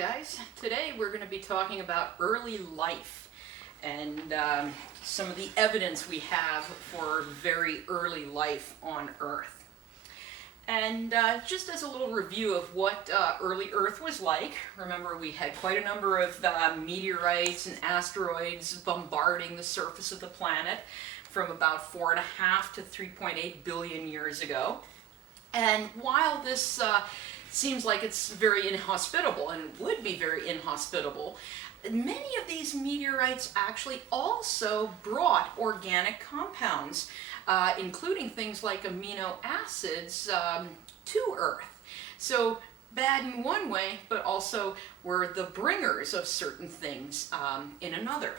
guys. Today we're going to be talking about early life and some of the evidence we have for very early life on Earth. And just as a little review of what early Earth was like, remember we had quite a number of meteorites and asteroids bombarding the surface of the planet from about 4.5 to 3.8 billion years ago. And while this seems like it's very inhospitable, and would be very inhospitable, many of these meteorites actually also brought organic compounds, including things like amino acids, to Earth. So bad in one way, but also were the bringers of certain things in another.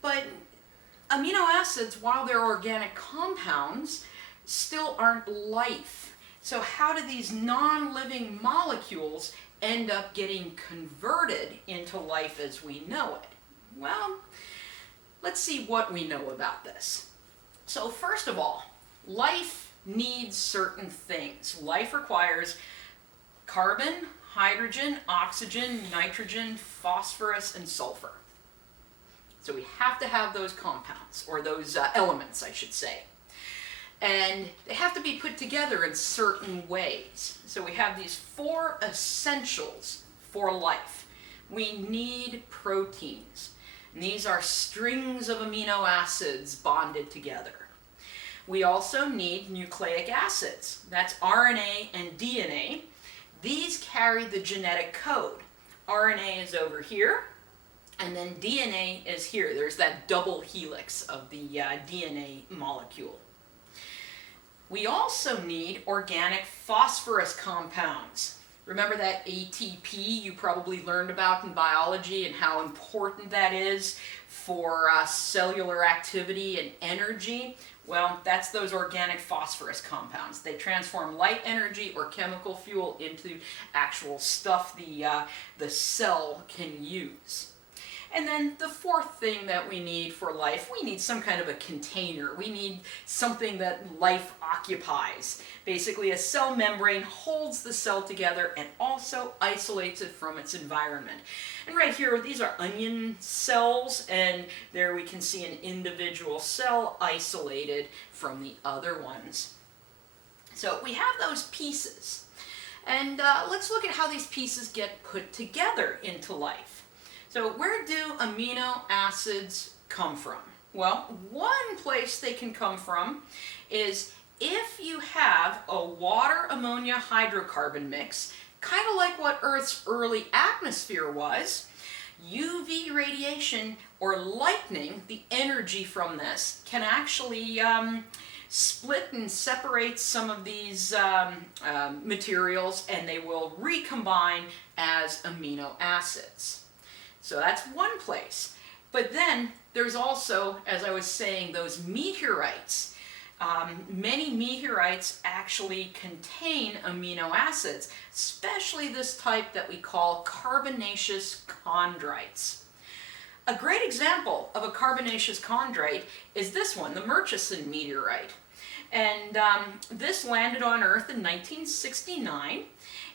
But amino acids, while they're organic compounds, still aren't life. So how do these non-living molecules end up getting converted into life as we know it? Well, let's see what we know about this. So first of all, life needs certain things. Life requires carbon, hydrogen, oxygen, nitrogen, phosphorus, and sulfur. So we have to have those compounds, or those elements, I should say. And they have to be put together in certain ways. So we have these four essentials for life. We need proteins. And these are strings of amino acids bonded together. We also need nucleic acids. That's RNA and DNA. These carry the genetic code. RNA is over here, and then DNA is here. There's that double helix of the DNA molecule. We also need organic phosphorus compounds. Remember that ATP you probably learned about in biology and how important that is for cellular activity and energy? Well, that's those organic phosphorus compounds. They transform light energy or chemical fuel into actual stuff the cell can use. And then the fourth thing that we need for life, we need some kind of a container. We need something that life occupies. Basically, a cell membrane holds the cell together and also isolates it from its environment. And right here, these are onion cells, and there we can see an individual cell isolated from the other ones. So we have those pieces. And let's look at how these pieces get put together into life. So where do amino acids come from? Well, one place they can come from is if you have a water-ammonia hydrocarbon mix, kind of like what Earth's early atmosphere was. UV radiation or lightning, the energy from this, can actually split and separate some of these materials, and they will recombine as amino acids. So that's one place. But then there's also, as I was saying, those meteorites. Many meteorites actually contain amino acids, especially this type that we call carbonaceous chondrites. A great example of a carbonaceous chondrite is this one, the Murchison meteorite. And this landed on Earth in 1969,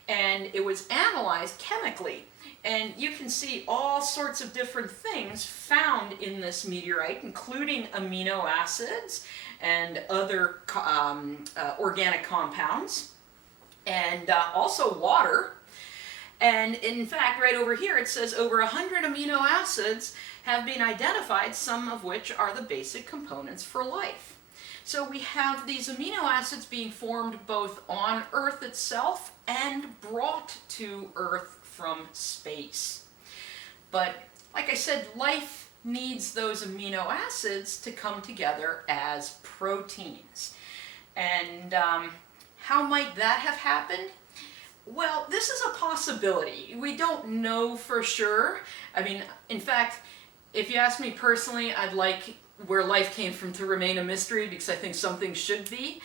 and it was analyzed chemically. And you can see all sorts of different things found in this meteorite, including amino acids and other organic compounds, and also water. And in fact, right over here it says over 100 amino acids have been identified, some of which are the basic components for life. So we have these amino acids being formed both on Earth itself and brought to Earth from space. But like I said, life needs those amino acids to come together as proteins. And how might that have happened? Well, this is a possibility. We don't know for sure. I mean, in fact, if you ask me personally, I'd like where life came from to remain a mystery, because I think something should be.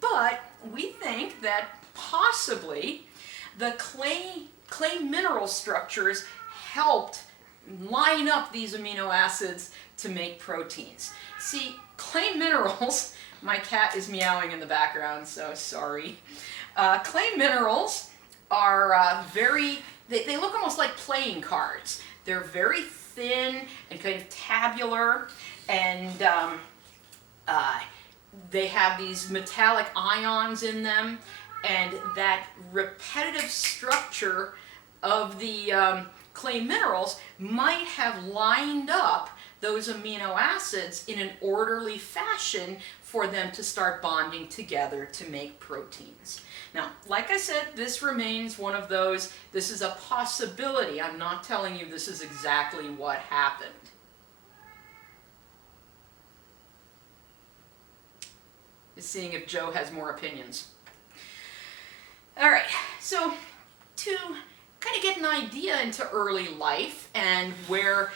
But we think that possibly the clay mineral structures helped line up these amino acids to make proteins. See, clay minerals, my cat is meowing in the background, so sorry. Clay minerals are very they look almost like playing cards. They're very thin and kind of tabular, and they have these metallic ions in them, and that repetitive structure of the clay minerals might have lined up those amino acids in an orderly fashion for them to start bonding together to make proteins. Now, like I said, this remains one of those, this is a possibility. I'm not telling you this is exactly what happened. Just seeing if Joe has more opinions. All right, so to kind of get an idea into early life and where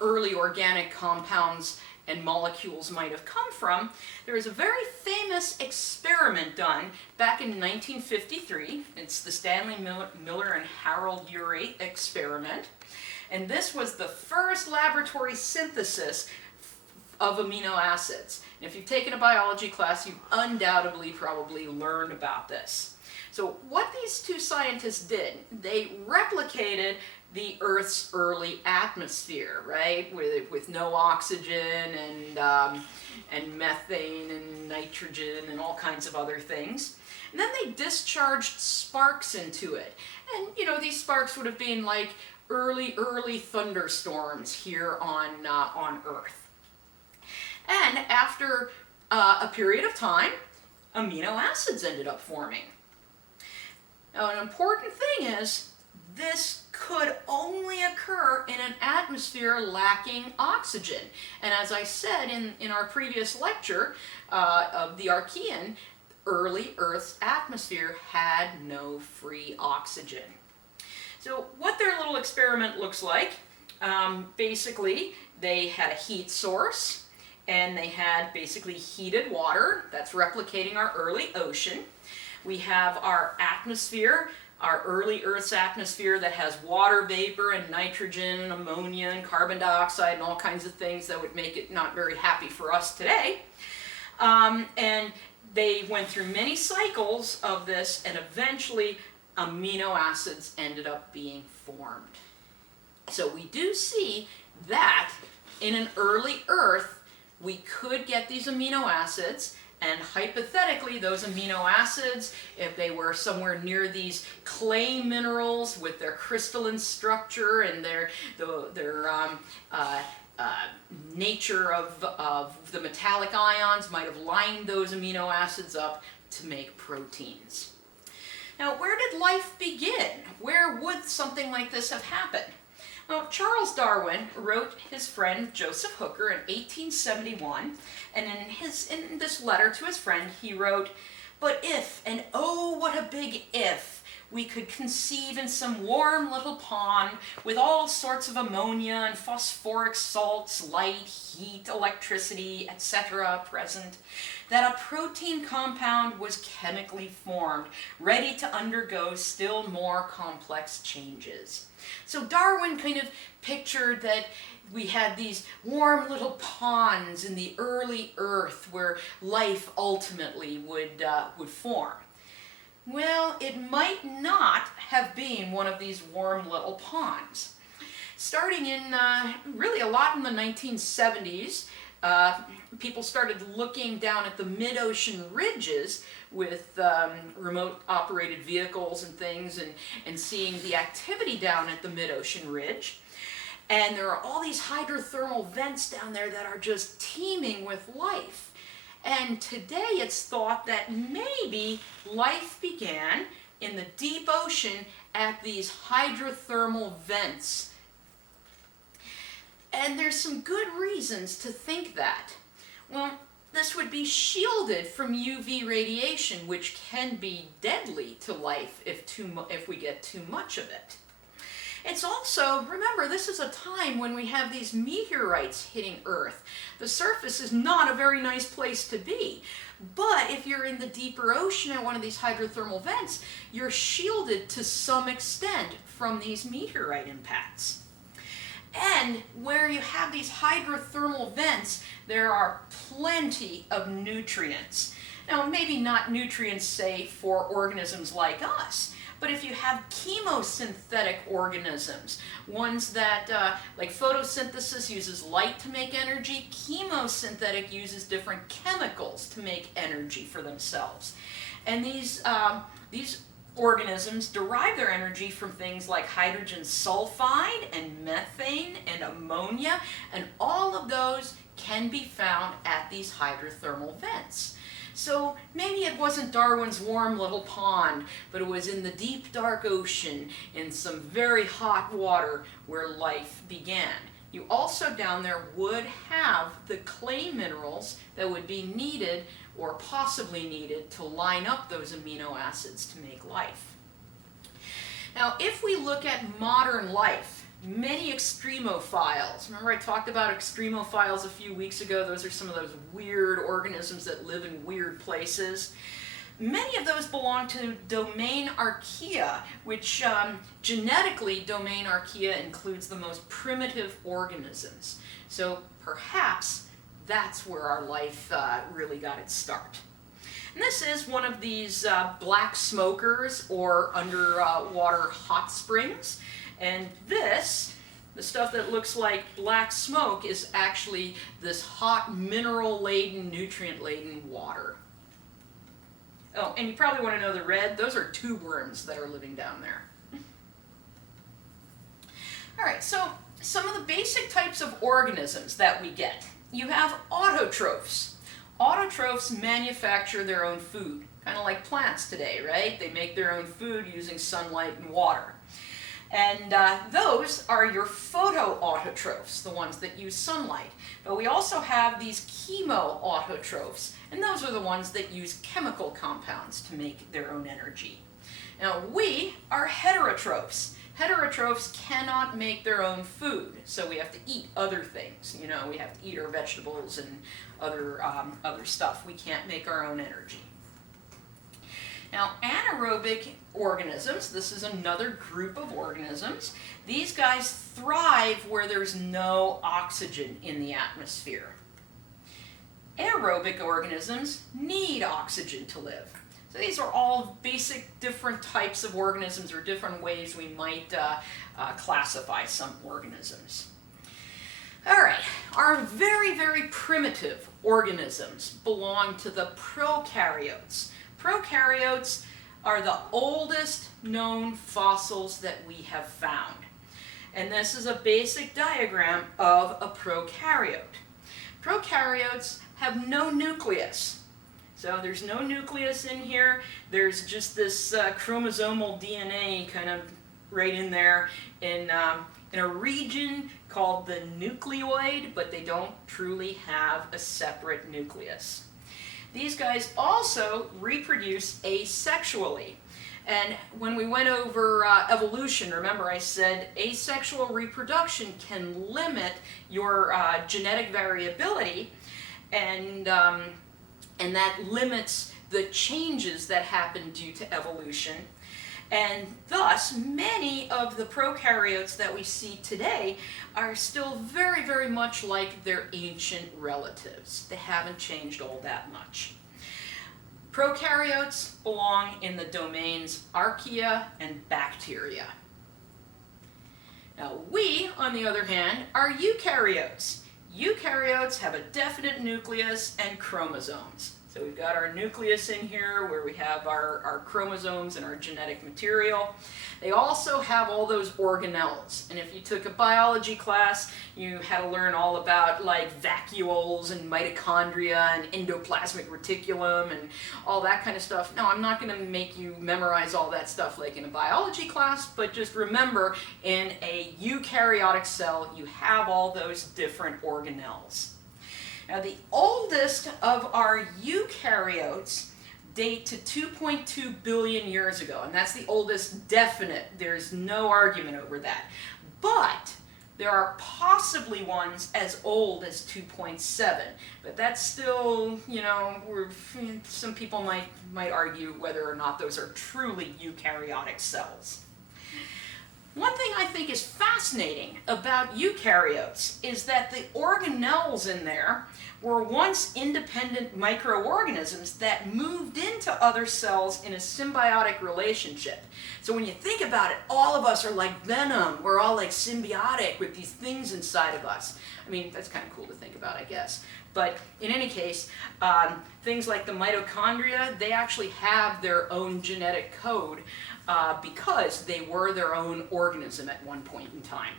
early organic compounds and molecules might have come from, there is a very famous experiment done back in 1953. It's the Stanley Miller and Harold Urey experiment. And this was the first laboratory synthesis of amino acids. And if you've taken a biology class, you've undoubtedly probably learned about this. So what these two scientists did, they replicated the Earth's early atmosphere, right, with no oxygen and methane and nitrogen and all kinds of other things. And then they discharged sparks into it. And, you know, these sparks would have been like early thunderstorms here on Earth. And after a period of time, amino acids ended up forming. Now, an important thing is, this could only occur in an atmosphere lacking oxygen. And as I said in our previous lecture of the Archean, early Earth's atmosphere had no free oxygen. So what their little experiment looks like, basically they had a heat source, and they had basically heated water that's replicating our early ocean. We have our atmosphere, our early Earth's atmosphere that has water vapor and nitrogen and ammonia and carbon dioxide and all kinds of things that would make it not very happy for us today. And they went through many cycles of this, and eventually amino acids ended up being formed. So we do see that in an early Earth, we could get these amino acids, and hypothetically, those amino acids, if they were somewhere near these clay minerals with their crystalline structure and their nature of the metallic ions, might have lined those amino acids up to make proteins. Now, where did life begin? Where would something like this have happened? Well, Charles Darwin wrote his friend Joseph Hooker in 1871, and in this letter to his friend, he wrote, "But if, and oh what a big if, we could conceive in some warm little pond with all sorts of ammonia and phosphoric salts, light, heat, electricity, etc. present, that a protein compound was chemically formed, ready to undergo still more complex changes." So Darwin kind of pictured that we had these warm little ponds in the early Earth where life ultimately would form. Well, it might not have been one of these warm little ponds. Starting in really a lot in the 1970s, people started looking down at the mid-ocean ridges with remote operated vehicles and things, and seeing the activity down at the mid-ocean ridge. And there are all these hydrothermal vents down there that are just teeming with life. And today it's thought that maybe life began in the deep ocean at these hydrothermal vents. And there's some good reasons to think that. Well, this would be shielded from UV radiation, which can be deadly to life if we get too much of it. It's also, remember, this is a time when we have these meteorites hitting Earth. The surface is not a very nice place to be. But if you're in the deeper ocean at one of these hydrothermal vents, you're shielded to some extent from these meteorite impacts. And where you have these hydrothermal vents, there are plenty of nutrients. Now, maybe not nutrients, say, for organisms like us, But if you have chemosynthetic organisms, ones that, like photosynthesis uses light to make energy, chemosynthetic uses different chemicals to make energy for themselves. And these organisms derive their energy from things like hydrogen sulfide and methane and ammonia, and all of those can be found at these hydrothermal vents. So maybe it wasn't Darwin's warm little pond, but it was in the deep dark ocean in some very hot water where life began. You also down there would have the clay minerals that would be needed or possibly needed to line up those amino acids to make life. Now, if we look at modern life, many extremophiles, remember I talked about extremophiles a few weeks ago? Those are some of those weird organisms that live in weird places. Many of those belong to domain Archaea, which genetically domain Archaea includes the most primitive organisms. So perhaps that's where our life really got its start. And this is one of these black smokers or underwater hot springs. And this, the stuff that looks like black smoke, is actually this hot mineral-laden, nutrient-laden water. Oh, and you probably want to know the red. Those are tube worms that are living down there. All right, so some of the basic types of organisms that we get. You have autotrophs. Autotrophs manufacture their own food, kind of like plants today, right? They make their own food using sunlight and water. And those are your photoautotrophs, the ones that use sunlight. But we also have these chemoautotrophs, and those are the ones that use chemical compounds to make their own energy. Now, we are heterotrophs. Heterotrophs cannot make their own food, so we have to eat other things. You know, we have to eat our vegetables and other stuff. We can't make our own energy. Now, anaerobic organisms, this is another group of organisms. These guys thrive where there's no oxygen in the atmosphere. Aerobic organisms need oxygen to live. So these are all basic different types of organisms or different ways we might classify some organisms. All right, our very, very primitive organisms belong to the prokaryotes. Prokaryotes are the oldest known fossils that we have found. And this is a basic diagram of a prokaryote. Prokaryotes have no nucleus. So there's no nucleus in here. There's just this chromosomal DNA kind of right in there in a region called the nucleoid, but they don't truly have a separate nucleus. These guys also reproduce asexually. And when we went over evolution, remember I said asexual reproduction can limit your genetic variability, and that limits the changes that happen due to evolution. And thus, many of the prokaryotes that we see today are still very, very much like their ancient relatives. They haven't changed all that much. Prokaryotes belong in the domains Archaea and bacteria. Now, we, on the other hand, are eukaryotes. Eukaryotes have a definite nucleus and chromosomes. So we've got our nucleus in here where we have our chromosomes and our genetic material. They also have all those organelles. And if you took a biology class, you had to learn all about like vacuoles and mitochondria and endoplasmic reticulum and all that kind of stuff. Now, I'm not going to make you memorize all that stuff like in a biology class, but just remember, in a eukaryotic cell, you have all those different organelles. Now, the oldest of our eukaryotes date to 2.2 billion years ago, and that's the oldest definite. There's no argument over that. But there are possibly ones as old as 2.7, but that's still, you know, some people might argue whether or not those are truly eukaryotic cells. One thing I think is fascinating about eukaryotes is that the organelles in there were once independent microorganisms that moved into other cells in a symbiotic relationship. So when you think about it, all of us are like venom. We're all like symbiotic with these things inside of us. I mean, that's kind of cool to think about, I guess. But in any case, things like the mitochondria, they actually have their own genetic code because they were their own organism at one point in time.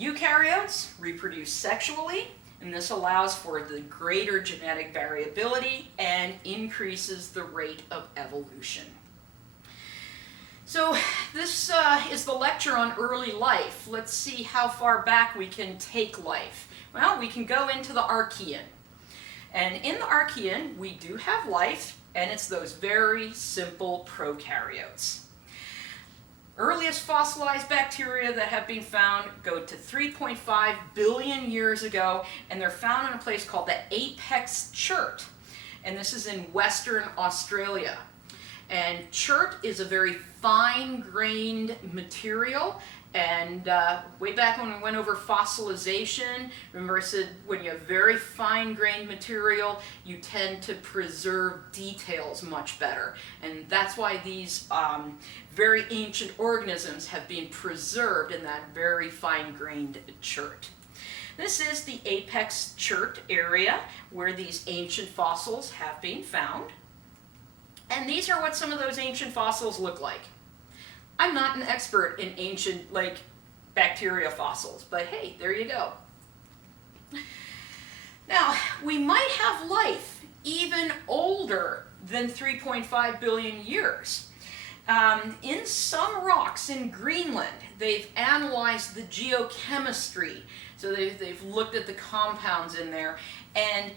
Eukaryotes reproduce sexually, and this allows for the greater genetic variability and increases the rate of evolution. So this is the lecture on early life. Let's see how far back we can take life. Well, we can go into the Archean. And in the Archean, we do have life, and it's those very simple prokaryotes. Earliest fossilized bacteria that have been found go to 3.5 billion years ago, and they're found in a place called the apex chert. And this is in Western Australia. And chert is a very fine-grained material, and way back when we went over fossilization, remember I said when you have very fine-grained material, you tend to preserve details much better. And that's why these very ancient organisms have been preserved in that very fine-grained chert. This is the apex chert area where these ancient fossils have been found. And these are what some of those ancient fossils look like. I'm not an expert in ancient, bacteria fossils, but hey, there you go. Now, we might have life even older than 3.5 billion years. In some rocks in Greenland, they've analyzed the geochemistry. So they've looked at the compounds in there, and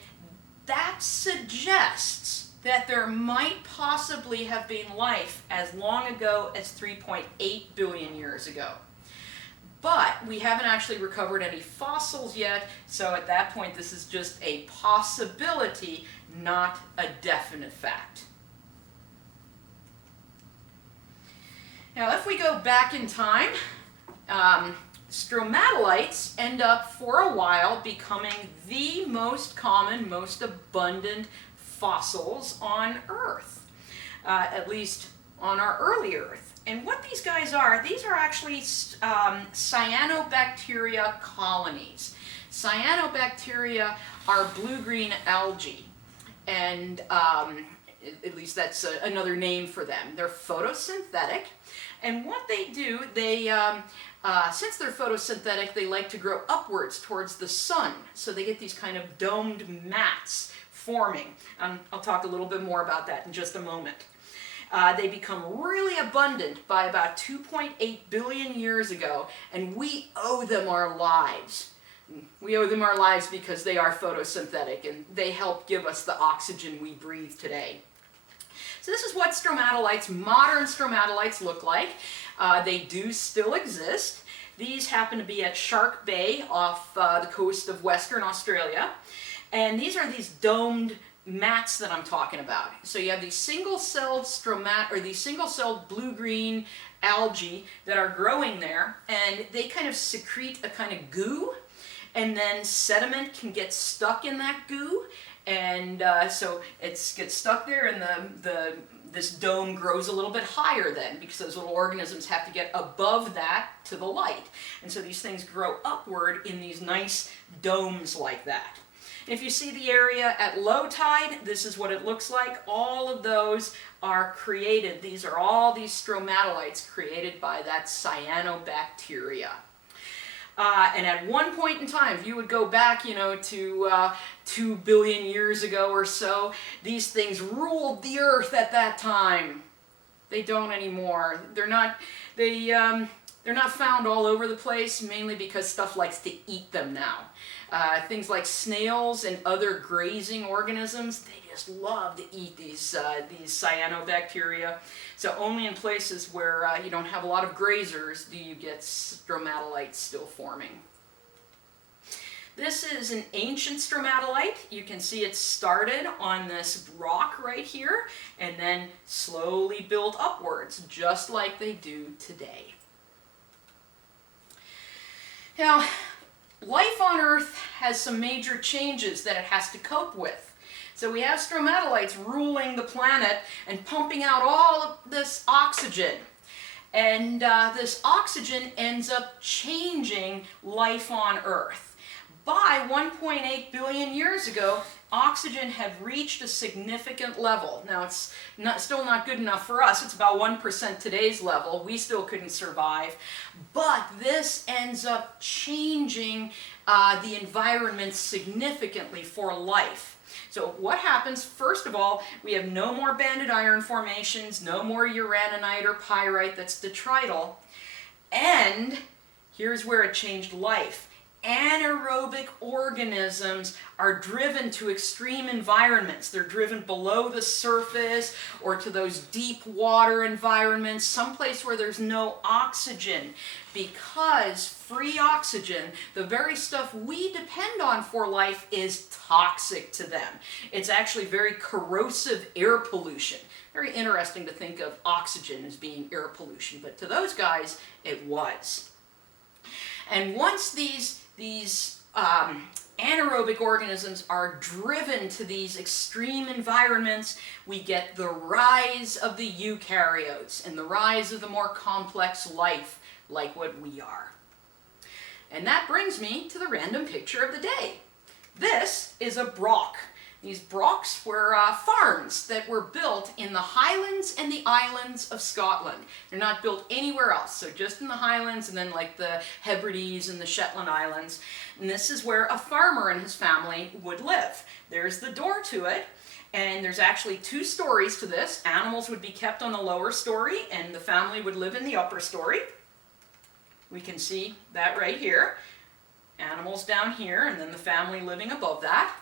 that suggests that there might possibly have been life as long ago as 3.8 billion years ago. But we haven't actually recovered any fossils yet, so at that point this is just a possibility, not a definite fact. Now if we go back in time, stromatolites end up for a while becoming the most common, most abundant fossils on Earth, at least on our early Earth. And what these guys are, these are actually cyanobacteria colonies. Cyanobacteria are blue-green algae, and at least that's another name for them. They're photosynthetic, and what they do, since they're photosynthetic, they like to grow upwards towards the sun, so they get these kind of domed mats forming. I'll talk a little bit more about that in just a moment. They become really abundant by about 2.8 billion years ago, and we owe them our lives. We owe them our lives because they are photosynthetic, and they help give us the oxygen we breathe today. So this is what stromatolites, modern stromatolites, look like. They do still exist. These happen to be at Shark Bay off the coast of Western Australia. And these are these domed mats that I'm talking about. So you have these single-celled these single-celled blue-green algae that are growing there, and they kind of secrete a kind of goo, and then sediment can get stuck in that goo, and so it gets stuck there, and this dome grows a little bit higher then, because those little organisms have to get above that to the light. And so these things grow upward in these nice domes like that. If you see the area at low tide, this is what it looks like. All of those are created. These are all these stromatolites created by that cyanobacteria. And at one point in time, if you would go back, to 2 billion years ago or so, these things ruled the earth at that time. They don't anymore. They're not found all over the place, mainly because stuff likes to eat them now. Things like snails and other grazing organisms, they just love to eat these cyanobacteria. So only in places where you don't have a lot of grazers do you get stromatolites still forming. This is an ancient stromatolite. You can see it started on this rock right here and then slowly built upwards, just like they do today. Now, life on Earth has some major changes that it has to cope with. So we have stromatolites ruling the planet and pumping out all of this oxygen. And this oxygen ends up changing life on Earth. By 1.8 billion years ago, oxygen had reached a significant level. Now, it's still not good enough for us. It's about 1% today's level. We still couldn't survive. But this ends up changing the environment significantly for life. So what happens, first of all, we have no more banded iron formations, no more uraninite or pyrite that's detrital. And here's where it changed life. Anaerobic organisms are driven to extreme environments. They're driven below the surface or to those deep water environments, someplace where there's no oxygen, because free oxygen, the very stuff we depend on for life, is toxic to them. It's actually very corrosive air pollution. Very interesting to think of oxygen as being air pollution, but to those guys, it was. And once these anaerobic organisms are driven to these extreme environments, we get the rise of the eukaryotes and the rise of the more complex life like what we are. And that brings me to the random picture of the day. This is a broch. These brochs were farms that were built in the Highlands and the Islands of Scotland. They're not built anywhere else, so just in the Highlands and then like the Hebrides and the Shetland Islands. And this is where a farmer and his family would live. There's the door to it, and there's actually 2 stories to this. Animals would be kept on the lower story, and the family would live in the upper story. We can see that right here. Animals down here, and then the family living above that.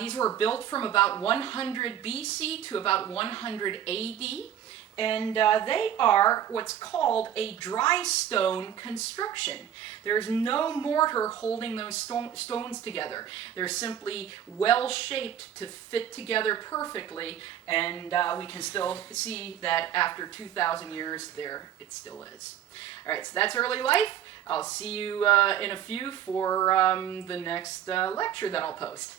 These were built from about 100 BC to about 100 AD, and they are what's called a dry stone construction. There's no mortar holding those stones together. They're simply well shaped to fit together perfectly, and we can still see that after 2,000 years there it still is. All right, so that's early life. I'll see you in a few for the next lecture that I'll post.